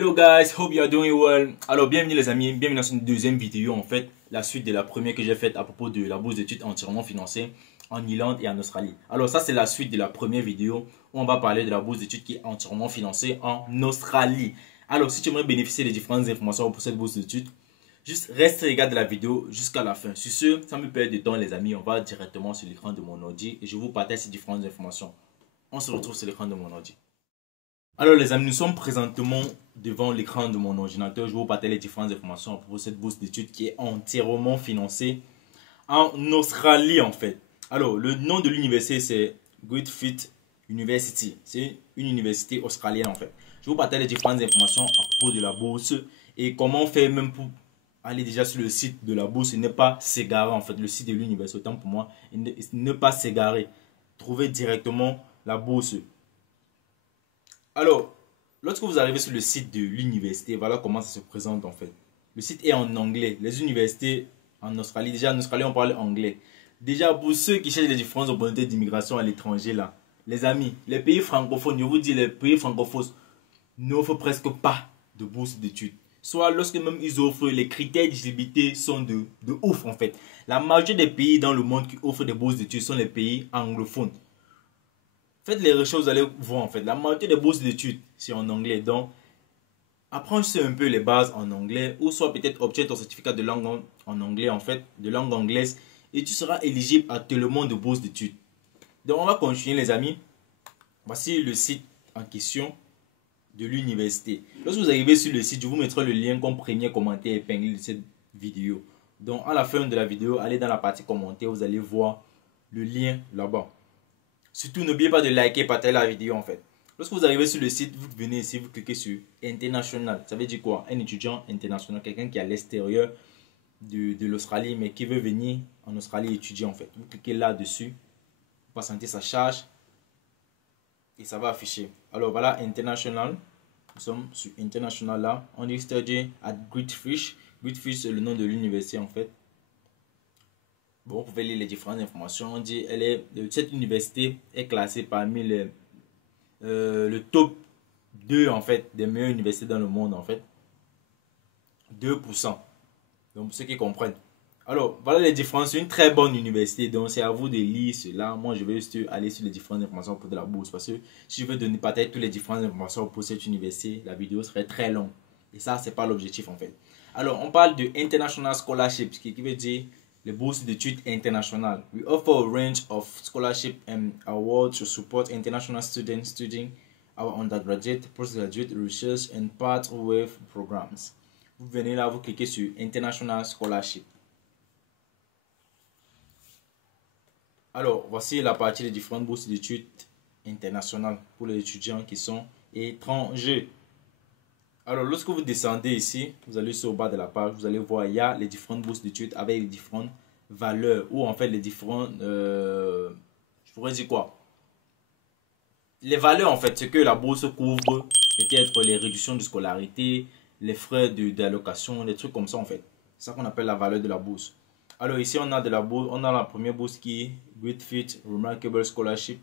Hello guys, hope you are doing well. Alors bienvenue les amis, bienvenue dans une deuxième vidéo en fait, la suite de la première que j'ai faite à propos de la bourse d'études entièrement financée en Irlande et en Australie. Alors ça c'est la suite de la première vidéo où on va parler de la bourse d'études qui est entièrement financée en Australie. Alors si tu aimerais bénéficier des différentes informations pour cette bourse d'études, juste reste et regarde la vidéo jusqu'à la fin. Sur ce, sans me perdre de temps les amis, on va directement sur l'écran de mon ordi et je vous partage ces différentes informations. On se retrouve sur l'écran de mon ordi. Alors les amis, nous sommes présentement devant l'écran de mon ordinateur. Je vais vous partager les différentes informations à propos de cette bourse d'études qui est entièrement financée en Australie en fait. Alors le nom de l'université c'est Griffith University. C'est une université australienne en fait. Je vais vous partager les différentes informations à propos de la bourse et comment faire même pour aller déjà sur le site de la bourse et ne pas s'égarer en fait. Le site de l'université, autant pour moi, et ne pas s'égarer. Trouver directement la bourse. Alors, lorsque vous arrivez sur le site de l'université, voilà comment ça se présente en fait. Le site est en anglais. Les universités en Australie, déjà en Australie on parle anglais. Déjà pour ceux qui cherchent les différentes opportunités d'immigration à l'étranger là, les amis, les pays francophones, je vous dis les pays francophones n'offrent presque pas de bourse d'études. Soit lorsque même ils offrent, les critères d'éligibilité sont de ouf en fait. La majorité des pays dans le monde qui offrent des bourses d'études sont les pays anglophones. Faites les recherches, vous allez voir en fait. La majorité des bourses d'études, c'est en anglais. Donc, apprends un peu les bases en anglais. Ou soit peut-être obtiens ton certificat de langue en anglais en fait. De langue anglaise. Et tu seras éligible à tellement de bourses d'études. Donc, on va continuer les amis. Voici le site en question de l'université. Lorsque vous arrivez sur le site, je vous mettrai le lien comme premier commentaire épinglé de cette vidéo. Donc, à la fin de la vidéo, allez dans la partie commentaire. Vous allez voir le lien là-bas. Surtout, n'oubliez pas de liker et partager la vidéo en fait. Lorsque vous arrivez sur le site, vous venez ici, vous cliquez sur international. Ça veut dire quoi? Un étudiant international, quelqu'un qui est à l'extérieur de l'Australie, mais qui veut venir en Australie étudier en fait. Vous cliquez là-dessus, vous patientez sa charge et ça va afficher. Alors voilà, international. Nous sommes sur international là. On dit study at Griffith. Griffith, c'est le nom de l'université en fait. Bon, vous pouvez lire les différentes informations. On dit cette université est classée parmi le top 2 en fait des meilleures universités dans le monde en fait. 2%. Donc pour ceux qui comprennent. Alors voilà les différences. C'est une très bonne université. Donc c'est à vous de lire cela. Moi je vais juste aller sur les différentes informations pour de la bourse. Parce que si je veux donner peut-être toutes les différentes informations pour cette université, la vidéo serait très longue. Et ça c'est pas l'objectif en fait. Alors on parle de International Scholarship, ce qui veut dire les bourses d'études internationales. We offer a range of scholarship and awards to support international students studying our undergraduate, postgraduate research and pathway programs. Vous venez là, vous cliquez sur International Scholarship. Alors, voici la partie des différentes bourses d'études internationales pour les étudiants qui sont étrangers. Alors, lorsque vous descendez ici, vous allez sur le bas de la page, vous allez voir, il y a les différentes bourses d'études avec les différentes valeurs ou en fait les différentes, je pourrais dire quoi? Les valeurs en fait, ce que la bourse couvre, peut-être les réductions de scolarité, les frais d'allocation, des trucs comme ça en fait. C'est ça qu'on appelle la valeur de la bourse. Alors ici on a de la bourse, on a la première bourse qui est Griffith Remarkable Scholarship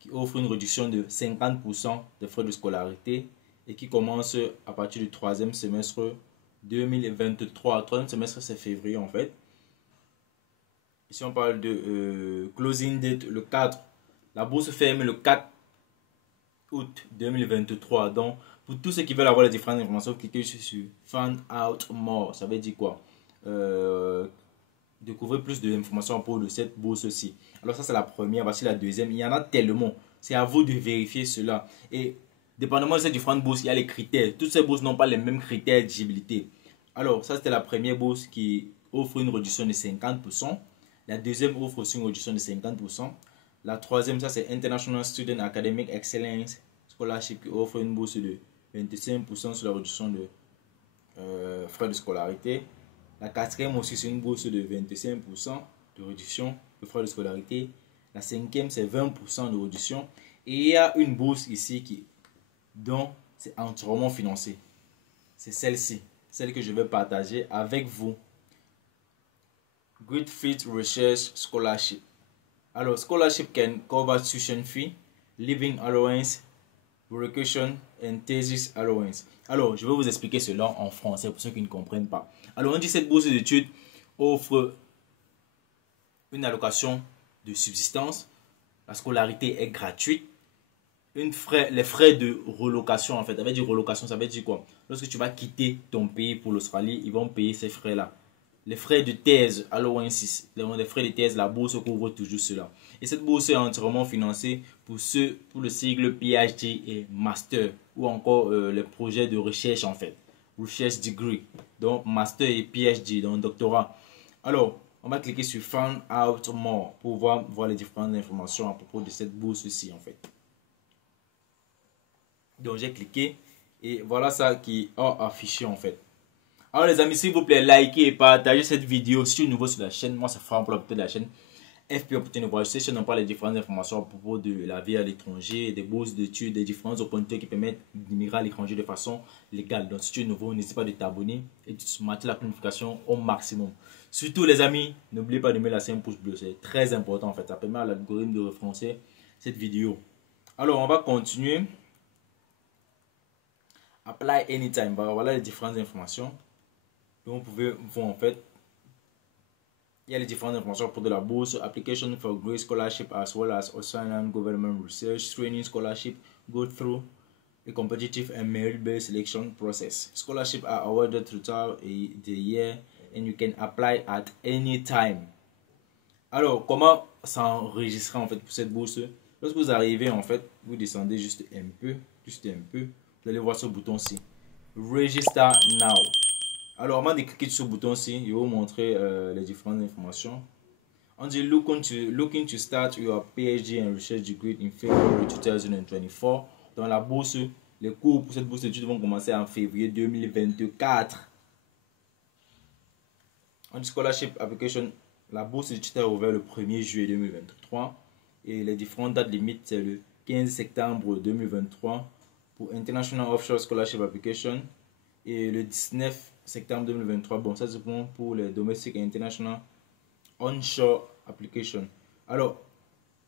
qui offre une réduction de 50% des frais de scolarité et qui commence à partir du troisième semestre 2023. Le troisième semestre c'est février en fait. Ici on parle de closing date le 4. La bourse ferme le 4 août 2023. Donc pour tous ceux qui veulent avoir les différentes informations, cliquez sur Find Out More. Ça veut dire quoi? Découvrir plus d'informations pour de cette bourse-ci. Alors ça c'est la première, voici la deuxième. Il y en a tellement. C'est à vous de vérifier cela. Et dépendamment de ces différentes bourses, il y a les critères. Toutes ces bourses n'ont pas les mêmes critères d'éligibilité. Alors ça c'était la première bourse qui offre une réduction de 50%. La deuxième offre aussi une réduction de 50%. La troisième, ça c'est International Student Academic Excellence Scholarship qui offre une bourse de 25% sur la réduction de frais de scolarité. La quatrième aussi, c'est une bourse de 25% de réduction de frais de scolarité. La cinquième, c'est 20% de réduction. Et il y a une bourse ici dont c'est entièrement financé. C'est celle-ci, celle que je vais partager avec vous. Griffith Research Scholarship. Alors, scholarship can cover tuition fee, living allowance, Relocation and Thesis Allowance. Alors, je vais vous expliquer cela en français pour ceux qui ne comprennent pas. Alors, on dit que cette bourse d'études offre une allocation de subsistance. La scolarité est gratuite. Les frais de relocation, en fait. Ça veut dire relocation, ça veut dire quoi? Lorsque tu vas quitter ton pays pour l'Australie, ils vont payer ces frais-là. Les frais de thèse, allowances, les frais de thèse, la bourse couvre toujours cela. Et cette bourse est entièrement financée pour le cycle PhD et Master, ou encore les projets de recherche en fait. Research degree, donc Master et PhD, donc doctorat. Alors, on va cliquer sur Find Out More pour voir les différentes informations à propos de cette bourse-ci en fait. Donc j'ai cliqué et voilà ça qui est affiché en fait. Alors les amis, s'il vous plaît, likez et partagez cette vidéo. Si tu es nouveau sur la chaîne, moi ça fera pour la de la chaîne. FP Opportunity Voyage Session, on parle des différentes informations à propos de la vie à l'étranger, des bourses d'études, des différentes opportunités qui permettent d'immigrer à l'étranger de façon légale. Donc si tu es nouveau, n'hésite pas de t'abonner et de mettre la notification au maximum. Surtout les amis, n'oubliez pas de mettre la 5 pouces bleus, c'est très important en fait. Ça permet à l'algorithme de référencer cette vidéo. Alors on va continuer. Apply anytime. Voilà les différentes informations. Donc vous pouvez voir en fait, il y a les différentes informations pour de la bourse, application for grade scholarship as well as Australian government research training scholarship go through a competitive and merit-based selection process. Scholarship are awarded throughout the year and you can apply at any time. Alors, comment s'enregistrer en fait pour cette bourse? Lorsque vous arrivez en fait, vous descendez juste un peu, vous allez voir ce bouton-ci. Register now. Alors, avant de cliquer sur ce bouton-ci, je vais vous montrer les différentes informations. On dit looking to start your PhD and research degree in February 2024. Dans la bourse, les cours pour cette bourse d'études vont commencer en février 2024. On dit scholarship application, la bourse d'études est ouverte le 1er juillet 2023 et les différentes dates limites c'est le 15 septembre 2023 pour International Offshore Scholarship Application et le 19 septembre 2023. Bon, ça c'est bon pour les domestic et international onshore application. Alors,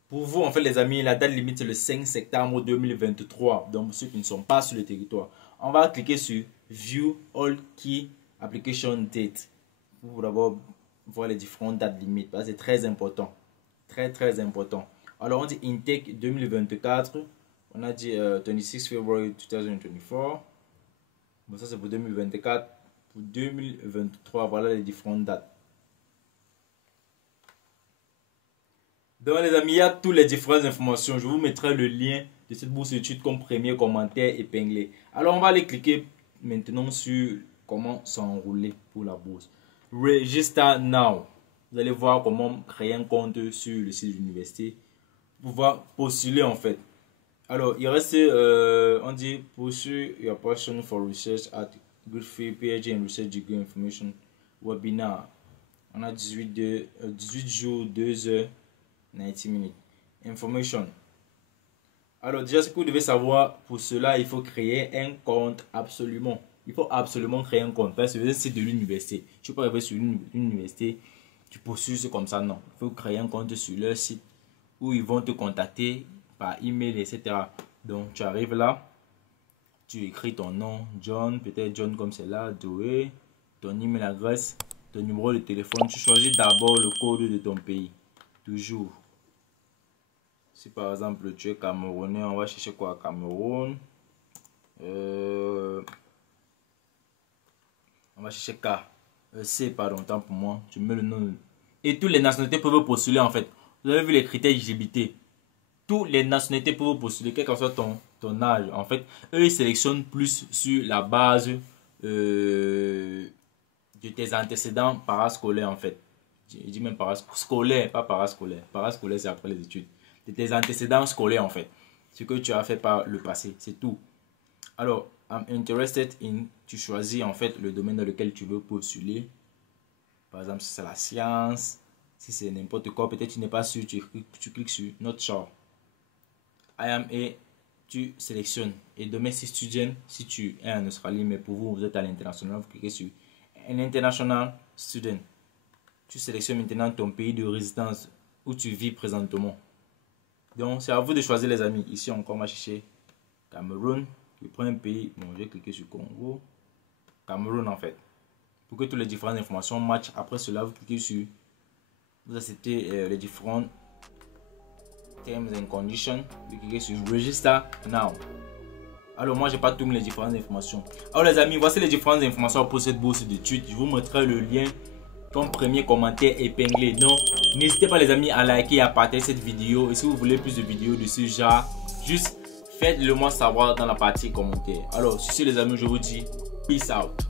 pour vous, en fait, les amis, la date limite c'est le 5 septembre 2023. Donc, ceux qui ne sont pas sur le territoire, on va cliquer sur View All Key Application Date pour d'abord voir les différentes dates limites. C'est très important. Très important. Alors, on dit Intake 2024. On a dit 26 February 2024. Bon, ça c'est pour 2024. Pour 2023, voilà les différentes dates. Donc les amis, il y a toutes les différentes informations. Je vous mettrai le lien de cette bourse d'études comme premier commentaire épinglé. Alors on va aller cliquer maintenant sur comment s'enrouler pour la bourse. Register now. Vous allez voir comment créer un compte sur le site de l'université pour pouvoir postuler en fait. Alors il reste, on dit pursue your passion for research at Goodfield PhD and Research Degree Information Webinar. On a 18 jours, 2 heures, 90 minutes. Information. Alors déjà, ce que vous devez savoir, pour cela, il faut créer un compte absolument. Il faut absolument créer un compte. Parce que c'est le site de l'université. Tu peux arriver sur une université, tu poursuis comme ça, non. Il faut créer un compte sur leur site où ils vont te contacter par email, etc. Donc tu arrives là, tu écris ton nom, John, peut-être John comme c'est là, Joey, ton email adresse, ton numéro de téléphone. Tu choisis d'abord le code de ton pays. Toujours. Si par exemple tu es Camerounais, on va chercher quoi? Cameroun. On va chercher K. C, pardon, tant pour moi. Tu mets le nom. Et toutes les nationalités peuvent postuler en fait. Vous avez vu les critères éligibilité. Toutes les nationalités peuvent postuler, quel que soit ton âge. En fait, eux ils sélectionnent plus sur la base de tes antécédents parascolaires en fait. Je dis même parascolaire, pas parascolaire. Parascolaire c'est après les études. De tes antécédents scolaires en fait. Ce que tu as fait par le passé, c'est tout. Alors, I'm interested in, tu choisis en fait le domaine dans lequel tu veux postuler. Par exemple, si c'est la science, si c'est n'importe quoi, peut-être tu n'es pas sûr, tu cliques sur Not Sure. I am a, tu sélectionnes. Et domestic student, si tu es en Australie, mais pour vous, vous êtes à l'international, vous cliquez sur un international student. Tu sélectionnes maintenant ton pays de résidence où tu vis présentement. Donc, c'est à vous de choisir les amis. Ici, encore, on va chercher Cameroun. Je prends un pays. Bon, je vais cliquer sur Congo. Cameroun en fait. Pour que toutes les différentes informations matchent. Après cela, vous cliquez sur. Vous acceptez les différents terms and conditions. Vous cliquez sur Register Now. Alors moi, j'ai pas toutes les différentes informations. Alors les amis, voici les différentes informations pour cette bourse d'études. Je vous montrerai le lien comme premier commentaire épinglé. Donc, n'hésitez pas les amis à liker et à partager cette vidéo. Et si vous voulez plus de vidéos de ce genre, juste faites-le moi savoir dans la partie commentaires. Alors, sur ce les amis, je vous dis peace out.